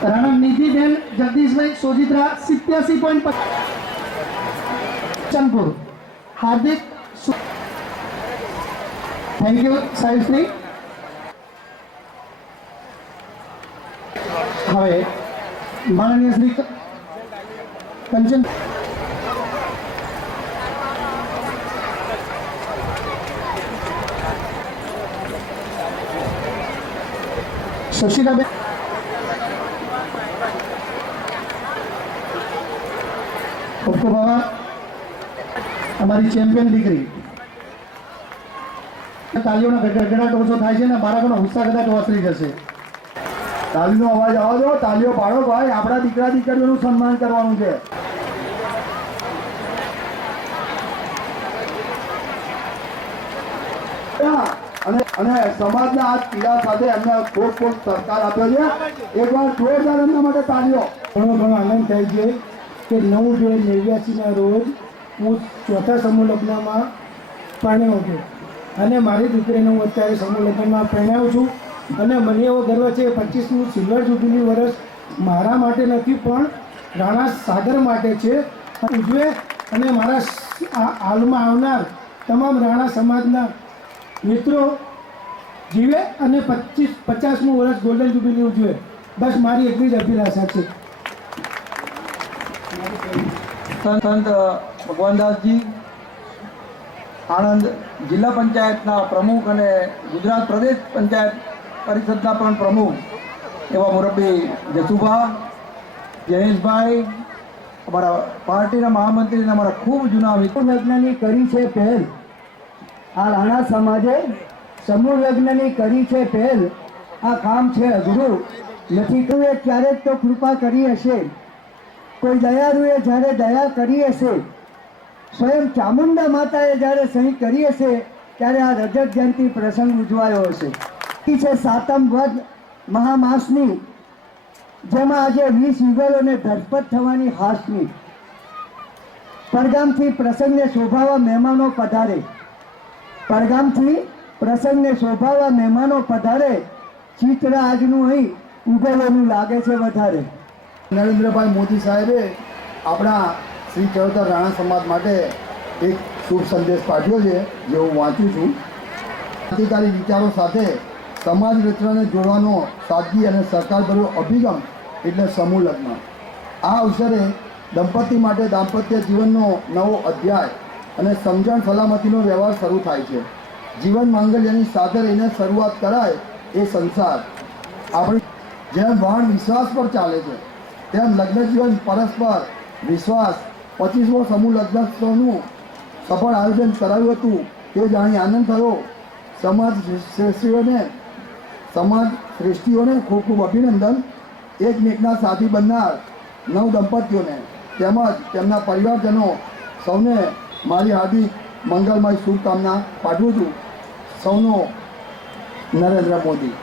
Rana Nidhiben Jagdishbhai Sojitra 87.5 Chandpur Hardik thank you साहिश्री। हवे माननीय श्री कंचन शशिकाबेन उसको बाबा हमारी चैंपियन दीकरी तालीओ गड़गड़ाट ओछो थाय छे ने बाळकोनो उत्साह कदाच ओसरी जशे। तालीनो अवाज आवा दो, तालीओ पाडो भाई, आपणा दीकरा दीकरीओनुं सन्मान करवानुं छे। અને સમાજના આ પીડા સાથે એમને ખૂબ ખૂબ સહકાર આપ્યો છે। એકવાર જોરદાર એમના માટે તાળીઓ। ઘણો આનંદ થાય છે કે 9/2/89 રોજ હું ચોથા સમૂહ લગ્નમાં પરણ્યો હતો અને મારી દીકરીને હું અત્યારે સમૂહ લગ્નમાં પરણાવ્યો છું અને મને એવો ગર્વ છે 25મું સિલ્વર જુબિલી વર્ષ મારા માટે નથી પણ રાણા સાગર માટે છે ઉજવે અને મારા હાલમાં આવનાર તમામ રાણા સમાજના મિત્રો જીવે અને 50મું વર્ષ ગોલ્ડન જુબિલી ઉજવે, બસ મારી એટલી જ અભિલાષા છે। સંત ભગવાનદાસજી આણંદ જિલ્લા પંચાયતના પ્રમુખ અને ગુજરાત પ્રદેશ પંચાયત પરિષદના પણ પ્રમુખ એવા મુરબ્બી જસુભા જયેશભાઈ, અમારા પાર્ટીના મહામંત્રી અને અમારા ખૂબ જૂના મિત્ર લગ્નની કરી છે પહેલ। આ રાણા સમાજે સમૂહ લગ્નની કરી છે પહેલ। આ કામ છે અઘરું નથી કર્યું, ક્યારેક તો કૃપા કરી હશે, કોઈ દયાળુએ જ્યારે દયા કરી હશે, સ્વયં ચામુંડા માતાએ જ્યારે સહી કરી હશે ત્યારે આ રજત જયંતિ પ્રસંગ ઉજવાયો હશે। છે સાતમ વદ મહામાસની, જેમાં આજે 20 યુગલોને ધરપત થવાની હાસની। પડગામથી પ્રસંગને શોભાવા મહેમાનો પધારે, પડગામથી પ્રસંગને શોભાવા મહેમાનો પધારે, ચિત્ર આજનું અહીં ઉગલોનું લાગે છે વધારે। નરેન્દ્રભાઈ મોદી સાહેબે આપણા શ્રી ચરોતર રાણા સમાજ માટે એક શુભ સંદેશ પાઠવ્યો છે, જે હું વાંચું છું। ક્રાંતિકારી વિચારો સાથે સમાજ રચનાને જોડવાનો સાદગી અને સહકારભર્યો અભિગમ એટલે સમૂહ લગ્ન। આ અવસરે દંપતી માટે દાંપત્ય જીવનનો નવો અધ્યાય અને સમજણ સલામતીનો વ્યવહાર શરૂ થાય છે। જીવન માંગલ્યની સાથે રહીને શરૂઆત કરાય એ સંસાર। આપણી જેમ વાહન વિશ્વાસ પર ચાલે છે તેમ લગ્ન જીવન પરસ્પર વિશ્વાસ 25મો સમૂહ લગ્નોત્સવનું સફળ આયોજન કરાયું હતું તે જાણી આનંદ થયો। સમાજ શ્રેષ્ઠીઓને ખૂબ ખૂબ અભિનંદન। એકમેકના સાથી બનનાર નવ દંપતીઓને તેમજ તેમના પરિવારજનો સૌને મારી હાર્દિક મંગલમય શુભકામના પાઠવું છું। સૌનો નરેન્દ્ર મોદી।